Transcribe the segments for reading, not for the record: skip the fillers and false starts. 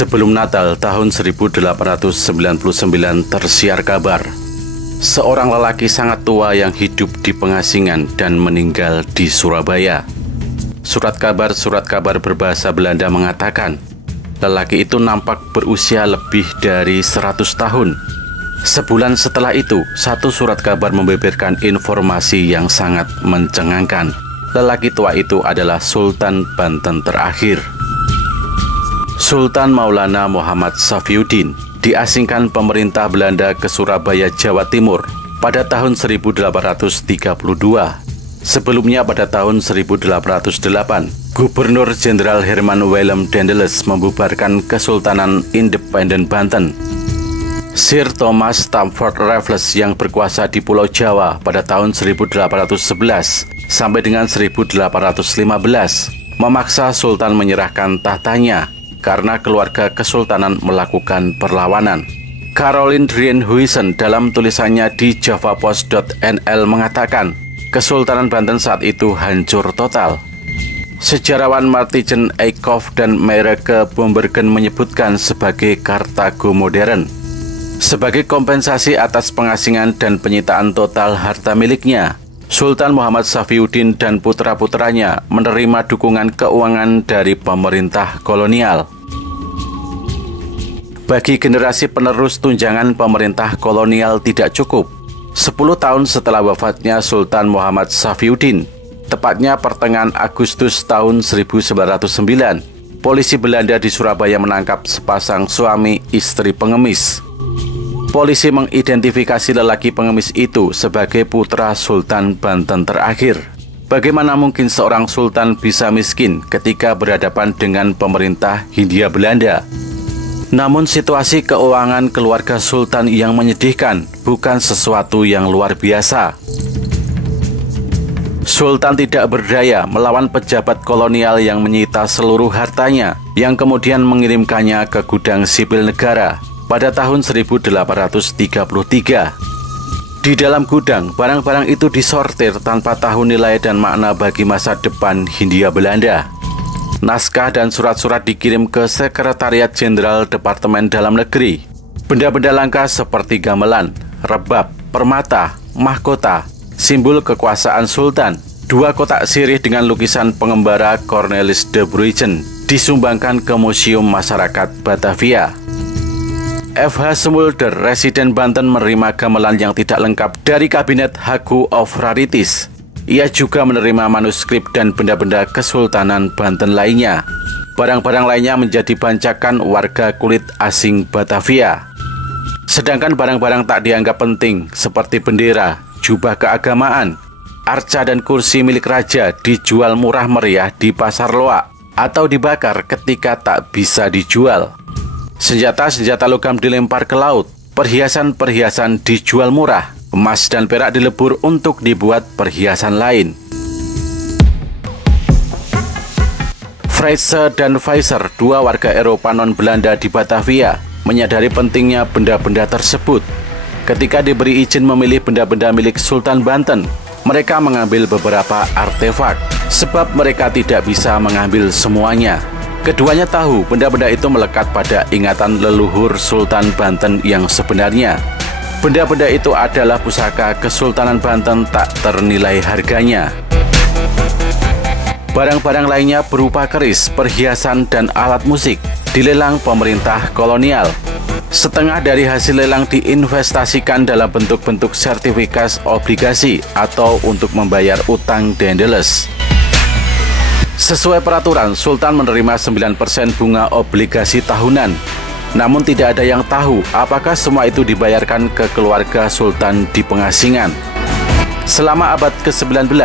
Sebelum Natal tahun 1899 tersiar kabar seorang lelaki sangat tua yang hidup di pengasingan dan meninggal di Surabaya. Surat kabar berbahasa Belanda mengatakan lelaki itu nampak berusia lebih dari 100 tahun. Sebulan setelah itu, satu surat kabar membeberkan informasi yang sangat mencengangkan. Lelaki tua itu adalah Sultan Banten terakhir. Sultan Maulana Muhammad Safiuddin diasingkan pemerintah Belanda ke Surabaya, Jawa Timur pada tahun 1832. Sebelumnya pada tahun 1808, Gubernur Jenderal Herman Willem Daendels membubarkan Kesultanan Independen Banten. Sir Thomas Stamford Raffles yang berkuasa di Pulau Jawa pada tahun 1811 sampai dengan 1815 memaksa Sultan menyerahkan tahtanya karena keluarga kesultanan melakukan perlawanan. Caroline Drienhuisen dalam tulisannya di javapost.nl mengatakan, Kesultanan Banten saat itu hancur total. Sejarawan Martijn Eekhof dan Meireke Bombergen menyebutkan sebagai Kartago modern. Sebagai kompensasi atas pengasingan dan penyitaan total harta miliknya, Sultan Muhammad Safiuddin dan putra-putranya menerima dukungan keuangan dari pemerintah kolonial. Bagi generasi penerus tunjangan pemerintah kolonial tidak cukup. 10 tahun setelah wafatnya Sultan Muhammad Safiuddin, tepatnya pertengahan Agustus tahun 1909, polisi Belanda di Surabaya menangkap sepasang suami istri pengemis. Polisi mengidentifikasi lelaki pengemis itu sebagai putra Sultan Banten terakhir. Bagaimana mungkin seorang sultan bisa miskin ketika berhadapan dengan pemerintah Hindia Belanda? Namun situasi keuangan keluarga sultan yang menyedihkan, bukan sesuatu yang luar biasa. Sultan tidak berdaya melawan pejabat kolonial yang menyita seluruh hartanya, yang kemudian mengirimkannya ke gudang sipil negara pada tahun 1833. Di dalam gudang, barang-barang itu disortir tanpa tahu nilai dan makna bagi masa depan Hindia Belanda. Naskah dan surat-surat dikirim ke Sekretariat Jenderal Departemen Dalam Negeri. Benda-benda langka seperti gamelan, rebab, permata, mahkota, simbol kekuasaan sultan, 2 kotak sirih dengan lukisan pengembara Cornelis de Bruygen disumbangkan ke Museum Masyarakat Batavia. F.H. Smulder, residen Banten, menerima gamelan yang tidak lengkap dari Kabinet Hague of Rarities. Ia juga menerima manuskrip dan benda-benda Kesultanan Banten lainnya. Barang-barang lainnya menjadi bancakan warga kulit asing Batavia. Sedangkan barang-barang tak dianggap penting seperti bendera, jubah keagamaan, arca dan kursi milik raja dijual murah meriah di pasar loak atau dibakar ketika tak bisa dijual. Senjata-senjata logam dilempar ke laut, perhiasan-perhiasan dijual murah, emas dan perak dilebur untuk dibuat perhiasan lain. Freyse dan Weiser, 2 warga Eropa non-Belanda di Batavia, menyadari pentingnya benda-benda tersebut. Ketika diberi izin memilih benda-benda milik Sultan Banten, mereka mengambil beberapa artefak, sebab mereka tidak bisa mengambil semuanya. Keduanya tahu benda-benda itu melekat pada ingatan leluhur Sultan Banten yang sebenarnya. Benda-benda itu adalah pusaka Kesultanan Banten tak ternilai harganya. Barang-barang lainnya berupa keris, perhiasan, dan alat musik dilelang pemerintah kolonial. Setengah dari hasil lelang diinvestasikan dalam bentuk-bentuk sertifikat obligasi atau untuk membayar utang Daendels. Sesuai peraturan, Sultan menerima 9% bunga obligasi tahunan. Namun tidak ada yang tahu apakah semua itu dibayarkan ke keluarga Sultan di pengasingan. Selama abad ke-19,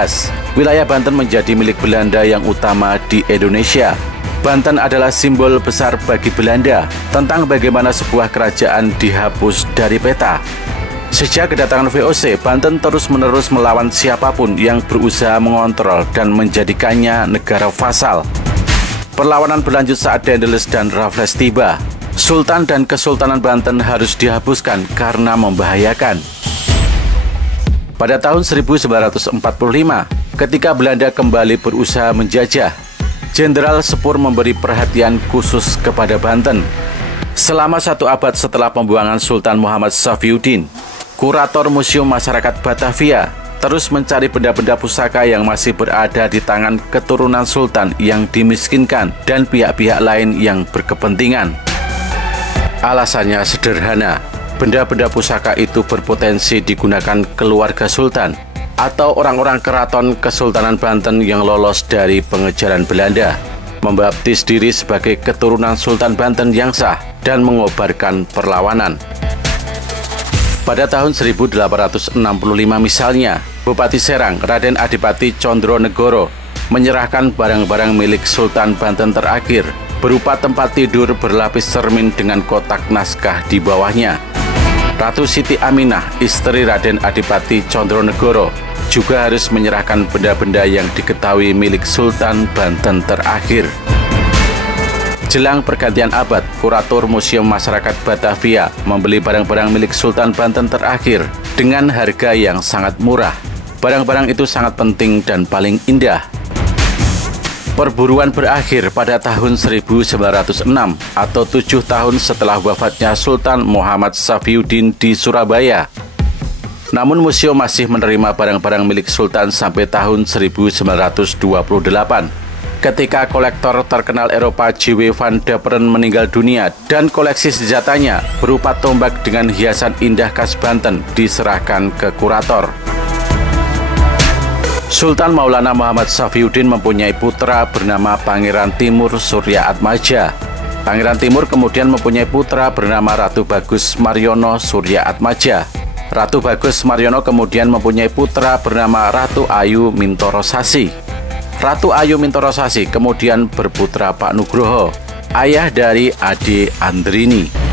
wilayah Banten menjadi milik Belanda yang utama di Indonesia. Banten adalah simbol besar bagi Belanda tentang bagaimana sebuah kerajaan dihapus dari peta. Sejak kedatangan VOC, Banten terus-menerus melawan siapapun yang berusaha mengontrol dan menjadikannya negara vasal. Perlawanan berlanjut saat Daendels dan Raffles tiba. Sultan dan Kesultanan Banten harus dihapuskan karena membahayakan. Pada tahun 1945, ketika Belanda kembali berusaha menjajah, Jenderal Spoor memberi perhatian khusus kepada Banten. Selama 1 abad setelah pembuangan Sultan Muhammad Safiyuddin, kurator Museum Masyarakat Batavia terus mencari benda-benda pusaka yang masih berada di tangan keturunan sultan yang dimiskinkan dan pihak-pihak lain yang berkepentingan. Alasannya sederhana, benda-benda pusaka itu berpotensi digunakan keluarga sultan atau orang-orang keraton Kesultanan Banten yang lolos dari pengejaran Belanda, membaptis diri sebagai keturunan Sultan Banten yang sah dan mengobarkan perlawanan. Pada tahun 1865 misalnya, Bupati Serang Raden Adipati Condronegoro menyerahkan barang-barang milik Sultan Banten terakhir berupa tempat tidur berlapis cermin dengan kotak naskah di bawahnya. Ratu Siti Aminah, istri Raden Adipati Condronegoro, juga harus menyerahkan benda-benda yang diketahui milik Sultan Banten terakhir. Jelang pergantian abad, kurator Museum Masyarakat Batavia membeli barang-barang milik Sultan Banten terakhir dengan harga yang sangat murah. Barang-barang itu sangat penting dan paling indah. Perburuan berakhir pada tahun 1906 atau 7 tahun setelah wafatnya Sultan Muhammad Safiyuddin di Surabaya. Namun museum masih menerima barang-barang milik Sultan sampai tahun 1928. Ketika kolektor terkenal Eropa J.W. van Daperen meninggal dunia dan koleksi senjatanya berupa tombak dengan hiasan indah khas Banten diserahkan ke kurator. Sultan Maulana Muhammad Safiyuddin mempunyai putra bernama Pangeran Timur Surya Atmaja. Pangeran Timur kemudian mempunyai putra bernama Ratu Bagus Mariono Surya Atmaja. Ratu Bagus Mariono kemudian mempunyai putra bernama Ratu Ayu Mintoro Sasi. Ratu Ayu Mintoro Sasi kemudian berputra Pak Nugroho, ayah dari Ade Andrini.